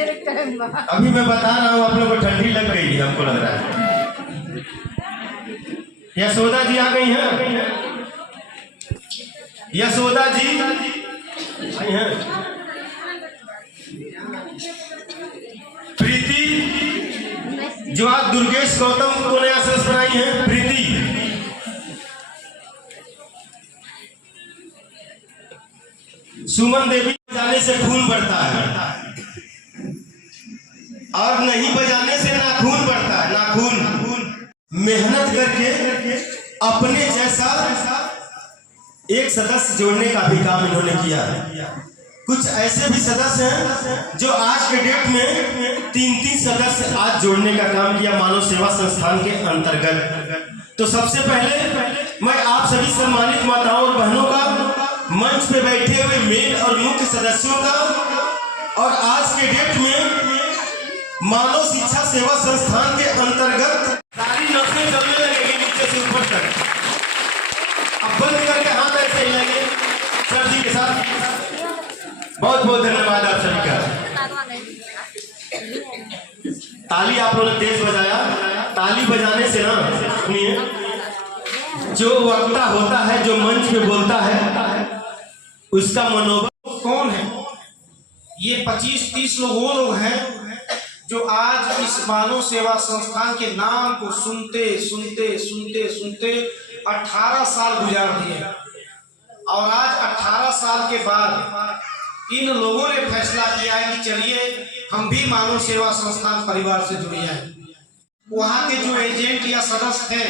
अभी मैं बता रहा हूँ, आप लोगों को ठंडी लग गई हमको लग रहा है। यशोदा जी आ गई हैं, यशोदा जी आई हैं। प्रीति जो आज दुर्गेश गौतम को नया सरस बनाई है, प्रीति सुमन देवी बजाने से खून बढ़ता है और नहीं बजाने से नाखून बढ़ता है। नाखून मेहनत करके अपने जैसा एक सदस्य जोड़ने का भी काम इन्होंने किया है। कुछ ऐसे भी सदस्य हैं जो आज के डेट में 3-3 सदस्य आज जोड़ने का काम किया मानव सेवा संस्थान के अंतर्गत। तो सबसे पहले मैं आप सभी सम्मानित माताओं और बहनों का, मंच पे बैठे हुए मेन और मुख्य सदस्यों का, और आज के डेट में मानव शिक्षा सेवा संस्थान के अंतर्गत सारी नसें चलने लगेगी नीचे से ऊपर तक। अब बंद करके हाथ ऐसे ही लगे सर जी के साथ। बहुत बहुत धन्यवाद आप सभी का। ताली आप लोगों ने तेज बजाया। ताली बजाने से ना, सुनिए, जो वक्ता होता है, जो मंच पे बोलता है, उसका मनोबल। कौन है ये 25-30 लोग? वो लोग हैं जो आज इस मानव सेवा संस्थान के नाम को सुनते सुनते सुनते सुनते 18 साल गुजार दिए, और आज 18 साल के बाद इन लोगों ने फैसला किया है कि चलिए हम भी मानव सेवा संस्थान परिवार से जुड़े हैं। वहाँ के जो एजेंट या सदस्य थे,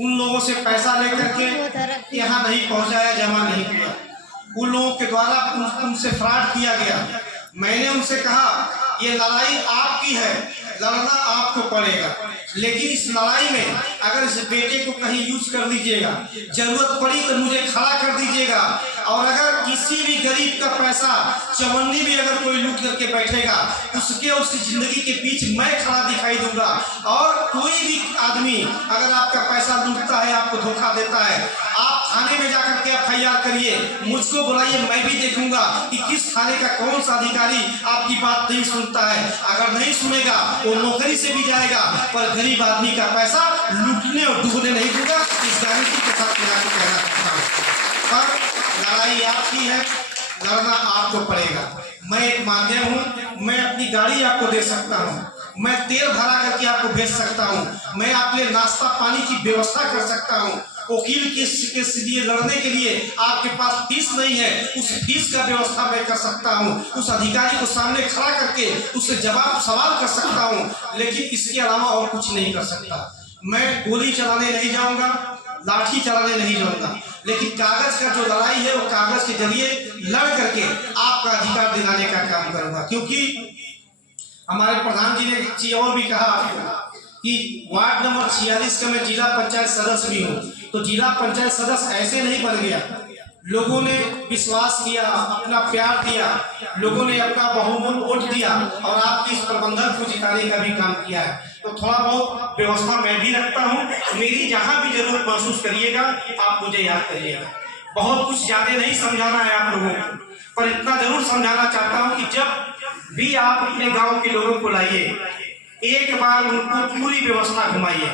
उन लोगों से पैसा लेकर के यहाँ नहीं पहुँचाया, जमा नहीं किया। उन लोगों के द्वारा उनसे फ्रॉड किया गया। मैंने उनसे कहा ये लड़ाई आपकी है, लड़ना आपको पड़ेगा, लेकिन इस लड़ाई में अगर इस बेटे को कहीं यूज कर लीजिएगा, जरूरत पड़ी तो मुझे खड़ा कर दीजिएगा, और अगर किसी भी गरीब का पैसा चवन्नी भी अगर कोई लूट करके बैठेगा, उसकी जिंदगी के बीच मैं खड़ा दिखाई दूंगा। और कोई भी आदमी अगर आपका पैसा लूटता है, आपको धोखा देता है, आप थाने में जाकर के FIR करिए, मुझको बुलाइए, मैं भी देखूंगा कि किस थाने का कौन सा अधिकारी आपकी बात नहीं सुनता है। अगर नहीं सुनेगा वो नौकरी से भी जाएगा, पर गरीब आदमी का पैसा लूटने और डूबने नहीं दूंगा। इस गारंटी के साथ मैं आपको कहना चाहता हूँ। पर लड़ाई आपकी है, लड़ना आपको पड़ेगा। मैं एक माध्यम हूँ, मैं अपनी गाड़ी आपको दे सकता हूँ, मैं तेल भरा करके आपको भेज सकता हूँ, मैं आपके लिए नाश्ता पानी की व्यवस्था कर सकता हूँ। वकील के लिए लड़ने के लिए आपके पास फीस नहीं है, उस फीस का व्यवस्था मैं कर सकता हूँ। उस अधिकारी को सामने खड़ा करके उससे जवाब सवाल कर सकता हूँ, लेकिन इसके अलावा और कुछ नहीं कर सकता। मैं गोली चलाने नहीं जाऊँगा, लाठी चलाने नहीं जाऊँगा, लेकिन कागज का जो लड़ाई है वो कागज के जरिए लड़ करके आपका अधिकार दिलाने का काम करूँगा। क्योंकि हमारे प्रधान जी ने एक चीज और भी कहा आपको कि वार्ड नंबर 46 का मैं जिला पंचायत सदस्य भी हूँ। तो जिला पंचायत सदस्य ऐसे नहीं बन गया, लोगों ने विश्वास किया, अपना प्यार दिया, लोगों ने अपना बहुमूल्य वोट दिया और आपके इस प्रबंधन को जिताने का भी काम किया है। तो थोड़ा बहुत व्यवस्था मैं भी रखता हूँ, मेरी जहाँ भी जरूरत महसूस करिएगा आप मुझे याद करिएगा। बहुत कुछ ज्यादा नहीं समझाना है आप लोगों को, पर इतना जरूर समझाना चाहता हूँ कि जब भी आप अपने गाँव के लोगों को लाइए, एक बार उनको पूरी व्यवस्था घुमाइए,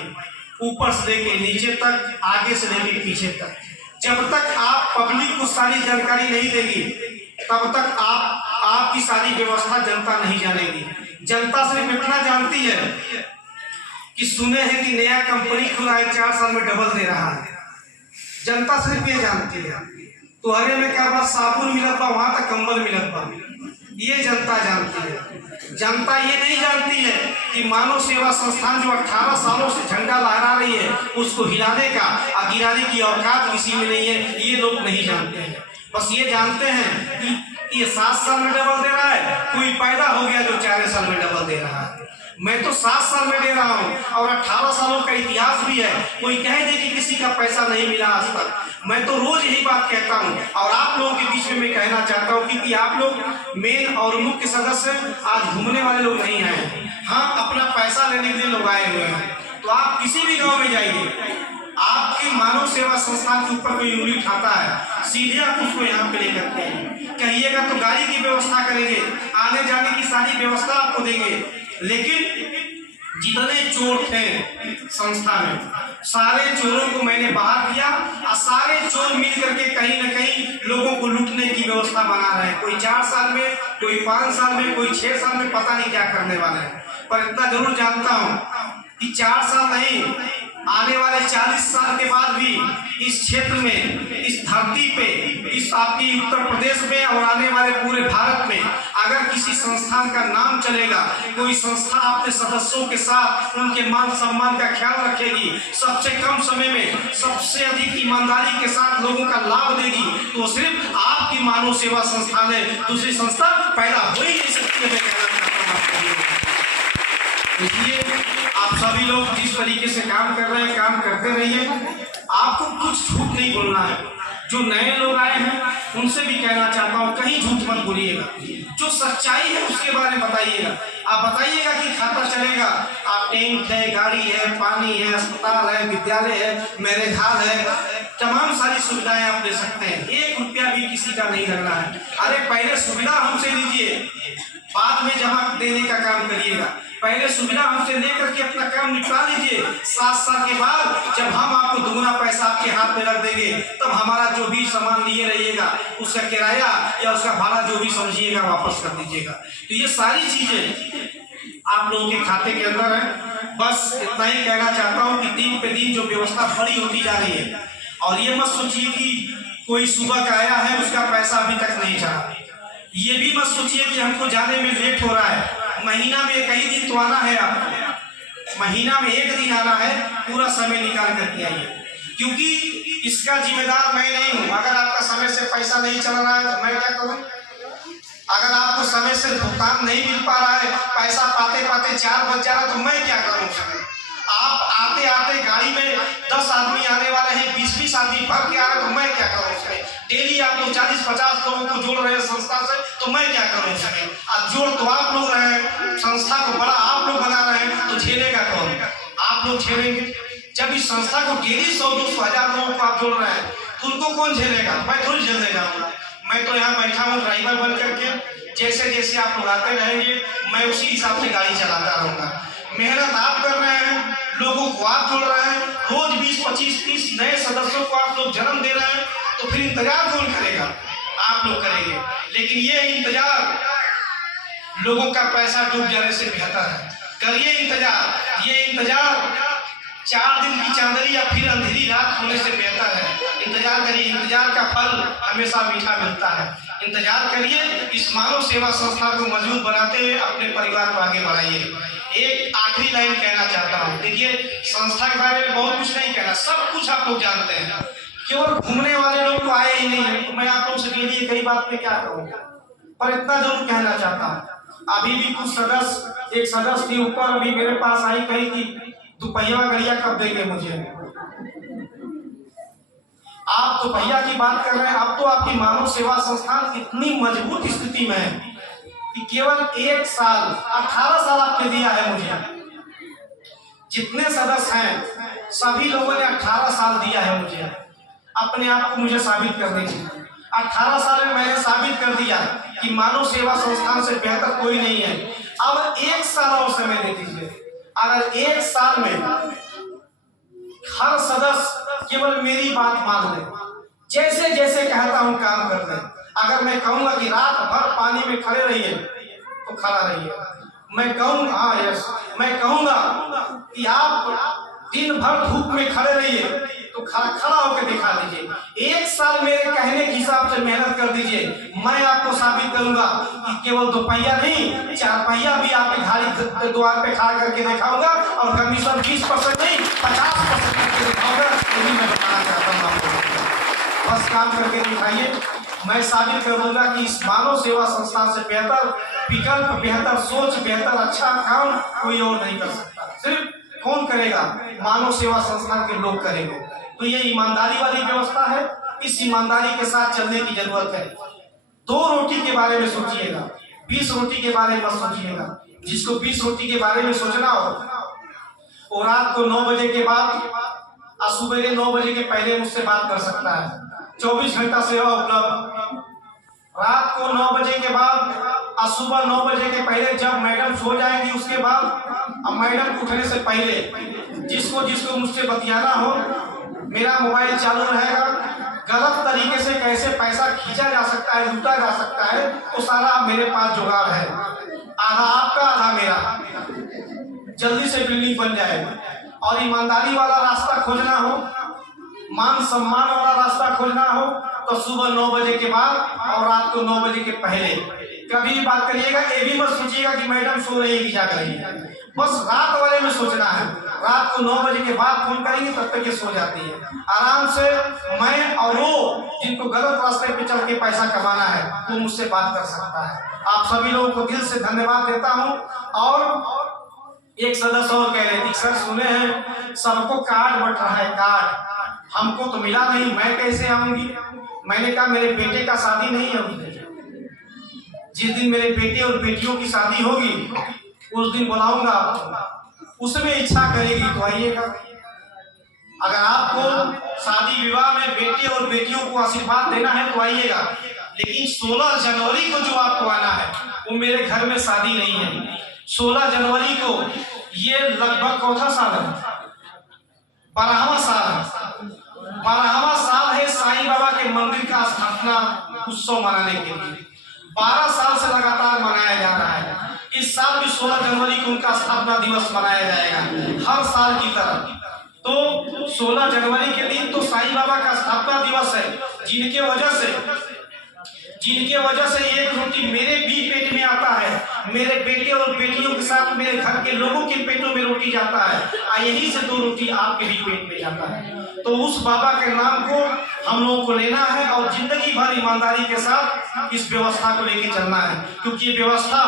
ऊपर से लेके नीचे तक, आगे से लेके पीछे तक। जब तक आप पब्लिक को सारी जानकारी नहीं देगी, तब तक आपकी सारी व्यवस्था जनता नहीं जानेगी। जनता सिर्फ इतना जानती है कि सुने हैं कि नया कंपनी खुला है, 4 साल में डबल दे रहा है। जनता सिर्फ ये जानती है। तो हरे में क्या बात साबुन मिलत बा, वहां तक कंबल मिलत बा, ये जनता जानती है। जनता ये नहीं जानती है कि मानव सेवा संस्थान जो 18 सालों से झंडा लहरा रही है, उसको हिलाने का और गिराने की औकात किसी में नहीं है, ये लोग नहीं जानते हैं। बस ये जानते हैं कि ये 7 साल में डबल दे रहा है, कोई पैदा हो गया जो 4 साल में डबल दे रहा है। मैं तो 7 साल में दे रहा हूँ और 18 सालों का इतिहास भी है। कोई कह दे कि किसी का पैसा नहीं मिला आज तक, मैं तो रोज यही बात कहता हूँ। और आप लोगों के बीच में मैं कहना चाहता हूँ कि आप लोग मेन और मुख्य सदस्य आज घूमने वाले लोग नहीं आए हैं। हाँ, अपना पैसा लेने के लिए लोग आए हुए हैं। तो आप किसी भी गाँव में जाइए, आपके मानव सेवा संस्थान के ऊपर कोई उंगली उठाता है, सीधे आप उसको यहाँ पे लेकर के कहिएगा तो गाड़ी की व्यवस्था करेंगे, आने जाने की सारी व्यवस्था आपको देंगे। लेकिन जितने चोर थे संस्था में, सारे चोरों को मैंने बाहर किया और सारे चोर मिल करके कहीं न कहीं लोगों को लूटने की व्यवस्था बना रहे हैं। कोई 4 साल में, कोई 5 साल में, कोई 6 साल में, पता नहीं क्या करने वाले हैं। पर इतना जरूर जानता हूं कि 4 साल नहीं, आने वाले 40 साल के बाद भी इस क्षेत्र में, इस धरती पे, इस आपकी उत्तर प्रदेश में और आने वाले पूरे भारत में अगर किसी संस्थान का नाम चलेगा, कोई संस्था अपने सदस्यों के साथ उनके मान सम्मान का ख्याल रखेगी, सबसे कम समय में सबसे अधिक ईमानदारी के साथ लोगों का लाभ देगी, तो सिर्फ आपकी मानव सेवा संस्थान है, दूसरी संस्था पैदा हो ही नहीं सकती है। इसलिए आप सभी लोग जिस तरीके से काम कर रहे हैं, काम करते रहिए। आपको कुछ झूठ नहीं बोलना है। जो नए लोग आए हैं उनसे भी कहना चाहता हूँ, कहीं झूठ मत बोलिएगा। जो सच्चाई है उसके बारे में बताइएगा। आप बताइएगा कि खाता चलेगा, आप टैंक है, गाड़ी है, पानी है, अस्पताल है, विद्यालय है, मैरिज हॉल है, तमाम सारी सुविधाएं आप ले सकते हैं। 1 रुपया भी किसी का नहीं लगना है। अरे पहले सुविधा हमसे लीजिए, बाद में जमा देने का काम करिएगा। पहले सुविधा हमसे लेकर के अपना काम निपटा लीजिए। 7 साल के बाद जब हम आपको दुगना पैसा आपके हाथ में रख देंगे, तब हमारा जो भी सामान लिए रहिएगा उसका किराया या उसका भाड़ा जो भी समझिएगा वापस कर दीजिएगा। तो ये सारी चीजें आप लोगों के खाते के अंदर है। बस इतना ही कहना चाहता हूँ कि दिन पे दिन जो व्यवस्था बड़ी होती जा रही है, और ये मत सोचिए कि कोई सुबह का आया है उसका पैसा अभी तक नहीं चला। ये भी मत सोचिए कि हमको जाने में लेट हो रहा है। महीना में कई दिन तो आना है, आपको महीना में 1 दिन आना है, पूरा समय निकाल करके आइए, क्योंकि इसका जिम्मेदार मैं नहीं हूं। अगर आपका समय से पैसा नहीं चल रहा है तो मैं क्या करूं? अगर आपको समय से भुगतान नहीं मिल पा रहा है, पैसा पाते पाते 4 बज जा रहा है, तो मैं क्या करूं? आप आते आते गाड़ी में 10 आदमी आने वाले हैं, 20-20 आदमी भर के आ रहे हैं, तो मैं क्या करूं उसमें? डेली आप लोग 40-50 लोगों को जोड़ रहे हैं संस्था से, तो मैं क्या करूं उसमें? अब जोड़ तो आप लोग रहे हैं, संस्था को बड़ा आप लोग बना रहे हैं, तो झेलेगा कौन? आप लोग झेलेंगे। जब इस संस्था को डेली 100-200 हजार लोगों को आप जोड़ रहे हैं, तो उनको कौन झेलेगा? मैं थोड़ी झेलने जाऊंगा। मैं तो यहाँ बैठा हूँ ड्राइवर बन करके, जैसे जैसे आप लोग आते रहेंगे मैं उसी हिसाब से गाड़ी चलाता रहूंगा। मेहनत आप कर रहे हैं, लोगों को आप जोड़ रहे हैं, रोज 20, 25, 30 नए सदस्यों को आप लोग जन्म दे रहे हैं, तो फिर इंतजार कौन करेगा? आप लोग करेंगे। लेकिन ये इंतजार लोगों का पैसा डूब जाने से बेहतर है। करिए इंतजार। ये इंतजार 4 दिन की चांदनी या फिर अंधेरी रात होने से बेहतर है। इंतजार करिए, इंतजार का फल हमेशा मीठा मिलता है। इंतजार करिए। इस मानव सेवा संस्था को मजबूत बनाते हुए अपने परिवार को आगे बढ़ाइए। एक आखिरी लाइन कहना चाहता हूँ। देखिए, संस्था के बारे में बहुत कुछ नहीं कहना, सब कुछ आप लोग जानते हैं, केवल घूमने वाले लोग तो आए ही नहीं है। तो मैं आप लोग से डेली कई बात पे क्या कहूँगा, पर इतना जरूर कहना चाहता हूँ। अभी भी कुछ सदस्य, एक सदस्य थी ऊपर अभी मेरे पास आई, कही कि दुपहिया गड़िया कब देंगे मुझे? आप दुपहिया की बात कर रहे हैं। अब तो आपकी मानव सेवा संस्थान इतनी मजबूत स्थिति में है कि केवल 1 साल 18 साल आपने दिया है मुझे। जितने सदस्य हैं सभी लोगों ने 18 साल दिया है मुझे। अपने आप को मुझे साबित करने के लिए 18 साल में मैंने साबित कर दिया कि मानव सेवा संस्थान से बेहतर कोई नहीं है। अब 1 साल और समय दे दीजिए। अगर 1 साल में हर सदस्य केवल मेरी बात मान ले, जैसे जैसे कहता हूं काम कर रहे। अगर मैं कहूंगा कि रात भर पानी में खड़े रहिए तो खड़ा रहिए। मैं कहूंगा मैं कहूंगा कि आप दिन भर धूप में खड़े रहिए तो खड़ा होकर दिखा दीजिए। 1 साल मेरे कहने के हिसाब से मेहनत कर दीजिए। मैं आपको साबित करूंगा कि केवल 2 पहिया नहीं, 4 पहिया भी आपके गाड़ी द्वार पे खड़ा करके दिखाऊंगा, और कमीशन 20% नहीं 50% करके दिखाऊंगा। यही मैं बताना चाहता हूँ आपको। बस काम करके दिखाइए। मैं साबित कर दूंगा कि इस मानव सेवा संस्थान से बेहतर विकल्प, बेहतर सोच, बेहतर अच्छा काम कोई और नहीं कर सकता। सिर्फ कौन करेगा? मानव सेवा संस्थान के लोग करेंगे। तो ये ईमानदारी वाली व्यवस्था है। इस ईमानदारी के साथ चलने की जरूरत है। 2 रोटी के बारे में सोचिएगा, 20 रोटी के बारे में मत सोचिएगा। जिसको 20 रोटी के बारे में सोचना हो वो रात को 9 बजे के बाद और सुबह 9 बजे के पहले मुझसे बात कर सकता है। 24 घंटा सेवा उपलब्ध। रात को 9 बजे के बाद और सुबह 9 बजे के पहले जब मैडम सो जाएंगी उसके बाद, अब मैडम उठने से पहले जिसको जिसको मुझसे बतियाना हो मेरा मोबाइल चालू रहेगा। गलत तरीके से कैसे पैसा खींचा जा सकता है, लूटा जा सकता है, वो सारा मेरे पास जुगाड़ है। आधा आपका आधा मेरा। जल्दी से बिल्डिंग बन जाए और ईमानदारी वाला रास्ता खोजना हो, मान सम्मान वाला रास्ता खोजना हो तो सुबह 9 बजे के बाद और रात को 9 बजे के पहले कभी बात करिएगा। ये भी मत सोचिएगा कि मैडम सो रही है कि जाग रही है, बस रात वाले में सोचना है। रात को 9 बजे के बाद फोन करेंगे तब तक ये सो जाती है आराम से। मैं और वो जिनको गलत रास्ते पे चल के पैसा कमाना है वो मुझसे बात कर सकता है। आप सभी लोगों को दिल से धन्यवाद देता हूँ। और एक सदस्य और कह रहे थे सर सुने हैं सबको कार्ड बट रहा है, कार्ड हमको तो मिला नहीं, मैं कैसे आऊंगी? मैंने कहा मेरे बेटे का शादी नहीं है उस दिन। जिस दिन मेरे बेटे और बेटियों की शादी होगी उस दिन बुलाऊंगा आपको, उसमें इच्छा करेगी तो आइएगा। अगर आपको शादी विवाह में बेटे और बेटियों को आशीर्वाद देना है तो आइएगा, लेकिन 16 जनवरी को जो आपको आना है वो मेरे घर में शादी नहीं है। 16 जनवरी को ये लगभग चौथा साल है, 12वां साल है, 12वां साल है साईं बाबा के मंदिर का स्थापना उत्सव मनाने के लिए। 12 साल से लगातार मनाया जा रहा है। इस साल भी 16 जनवरी को उनका स्थापना दिवस मनाया जाएगा हर साल की तरह। तो 16 जनवरी के दिन तो साईं बाबा का स्थापना दिवस है, जिनके वजह से एक रोटी मेरे भी पेट में आता है, मेरे बेटे और बेटियों के साथ मेरे घर के लोगों के पेटों में रोटी जाता है, और यही से 2 रोटी आपके भी पेट में जाता है। तो उस बाबा के नाम को हम लोगों को लेना है और जिंदगी भर ईमानदारी के साथ इस व्यवस्था को लेके चलना है, क्योंकि ये व्यवस्था